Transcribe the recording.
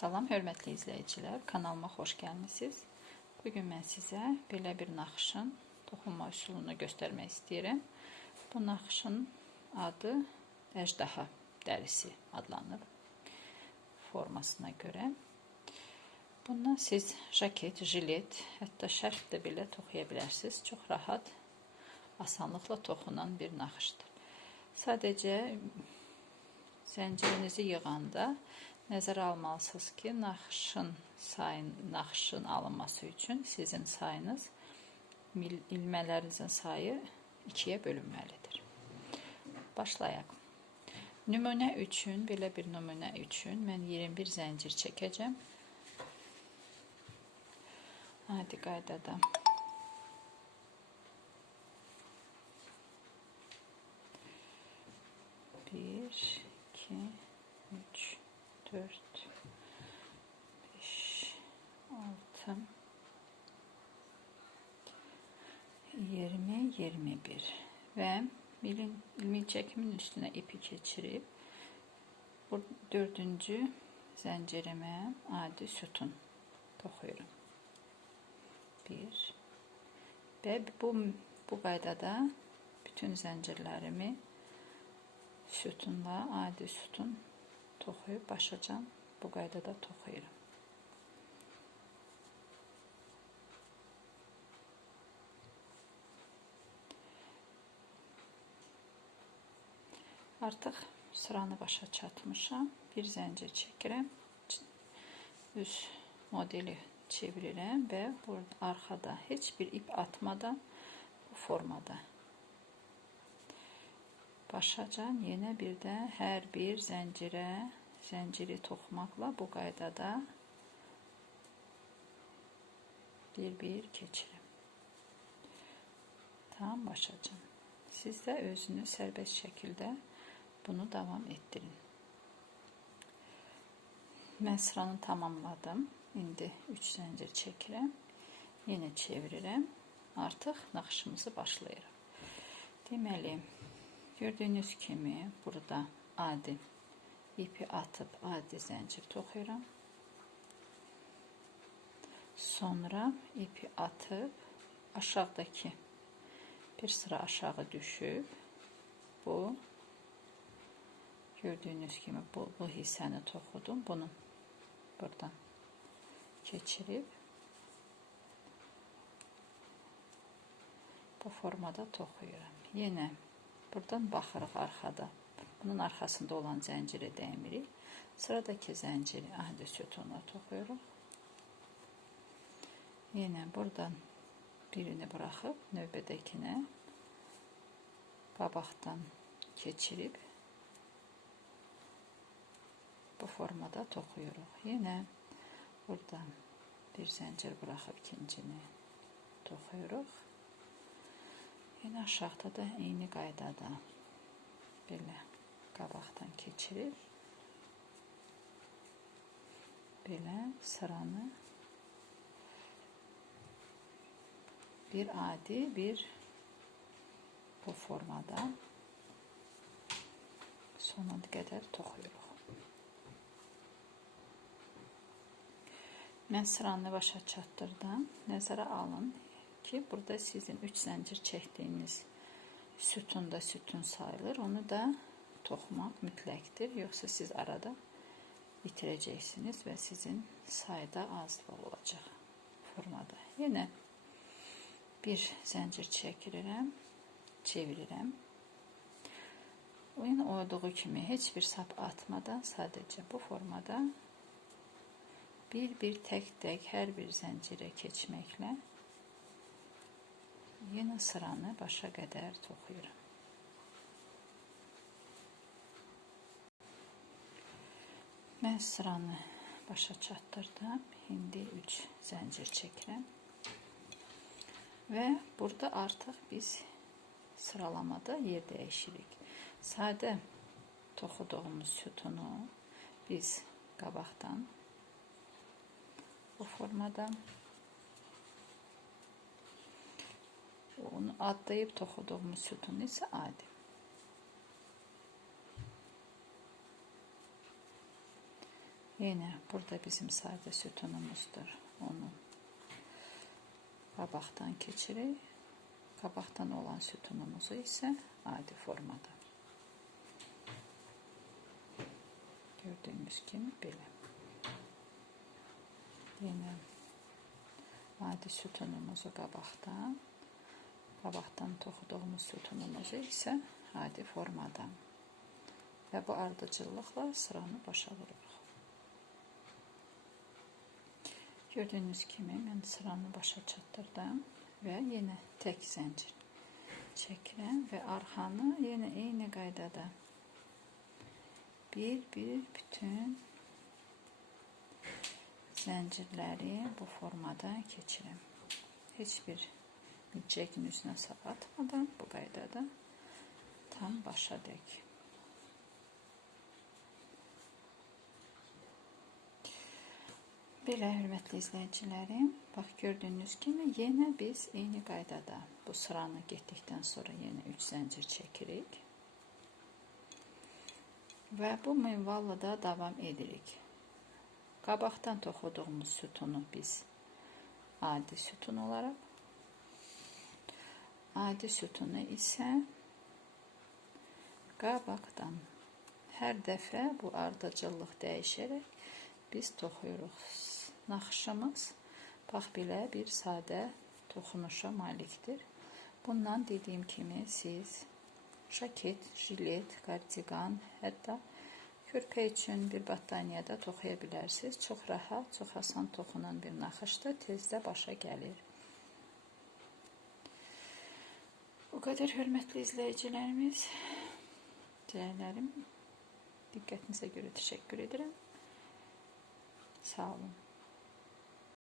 Salam, hörmətli izləyicilər, kanalıma xoş gəlmisiniz. Bu gün mən sizə belə bir naxışın toxunma üsulunu göstərmək istəyirəm. Bu naxışın adı əjdaha dərisi adlanır formasına görə. Bundan siz jaket, jilet, hətta şərf də belə toxuya bilərsiniz. Çox rahat, asanlıqla toxunan bir naxışdır. Sadəcə zəncirinizi yığanda nəzərə almalısınız ki, naxışın sayın, naxışın alınması üçün sizin sayınız ilmələrinizin sayı 2-yə bölünməlidir. Başlayaq. Nümunə üçün, belə bir nümunə üçün mən 21 zəncir çəkəcəm. Adi qaydada. 4 5 6 20 21 ve milin, ilmi çekimin üstüne ipi geçirip bu dördüncü zincirime adi sütun toxuyuram. Bir ve bu bu qaydada bütün zəncirlərimi sütunla adi sütun toxuyub başacan bu qaydada toxuyuram. Artıq sıranı başa çatmışam. Bir zəncir çəkirəm. Üz modeli çevirirəm və burada arxada heç bir ip atmadan bu formada başacan yenə bir də hər bir zəncirə zənciri toxmaqla bu qaydada bir-bir keçirim. Tam başacan. Siz də özünü sərbəst şəkildə bunu davam etdirin. Mən sıranı tamamladım. İndi 3 zəncir çəkirəm. Yenə çevirirəm. Artıq naxışımızı başlayırıq. Deməli, Gördüğünüz kimi burada adi ipi atıp adi zincir toxuyuram. Sonra ipi atıp aşağıdaki bir sıra aşağı düşüp bu gördüğünüz gibi bu, bu hissəni toxudum. Bunu buradan keçirib bu formada toxuyuram. Yenə Buradan baxırıq arxada. Bunun arxasında olan zənciri dəmirik. Sıradakı zənciri adi sütuna toxuyuruq. Yenə buradan birini buraxıb növbədəkinə qabaqdan keçirib bu formada toxuyuruq. Yenə buradan bir zəncir buraxıb ikincini toxuyuruq. Yine aşağıda da eyni qaydada belə qabaqdan keçirib belə sıranı bir adi bir bu formada sona qədər toxuyuruq. Mən sıranı başa çatdırdım. Nəzərə alın ki burada sizin 3 zincir çektiğiniz sütun da sütun sayılır. Onu da toxumaq mütləqdir. Yoxsa siz arada itirəcəksiniz və sizin sayda azlıq olacaq formada. Yenə bir zəncir çəkirəm, çevirirəm. Oyun olduğu kimi heç bir sap atmadan sadəcə bu formada bir-bir tək-tək hər bir zəncirə keçməklə Yine sıranı başa qədər toxuyuram. Mən sıranı başa çatdırdım. İndi 3 zəncir çəkirəm. Və burada artıq biz sıralamada yer dəyişirik. Sadə toxuduğumuz sütunu biz qabaqdan bu formadan Onu atlayıp toxuduğumuz sütun ise adi. Yine burada bizim sade sütunumuzdur. Onun qabaqdan keçirik. Qabaqdan olan sütunumuzu isə adi formada. Gördüğünüz kimi belə. Yine adi sütunumuzu qabaqdan, qabaqdan toxuduğumuz sütunumuzu isə adi formadan və bu ardıcıllıqla sıranı başa vururuq. Gördüğünüz kimi mən sıranı başa çatdırdım və yenə tək zəncir çəkirəm və arxanı yenə eyni qaydada bir bir bütün zincirləri bu formada keçirim. Heç bir milçəkin üzünə sağ atmadan bu qaydada tam başa dək. Belə hörmətli izləyicilərim, bax gördüyünüz kimi yenə biz eyni qaydada bu sıranı getdikdən sonra yenə 3 zəncir çəkirik. Və bu minvalla da davam edirik. Qabaqdan toxuduğumuz sütunu biz adi sütun olaraq adi sütunu isə qabaqdan hər dəfə bu ardıcıllıq dəyişərək biz toxuyuruq. Naxışımız bax belə bir sadə toxunuşa malikdir. Bundan dediyim kimi siz jaket, jilet, kardigan, hətta körpə üçün bir battaniyada toxuya bilərsiniz. Çox rahat, çox asan toxunan bir naxışdır, tezdə başa gəlir. Bu qədər hörmətli izləyicilərimiz, dəyərlərim, diqqətinizə görə təşəkkür edirəm. Sağ olun.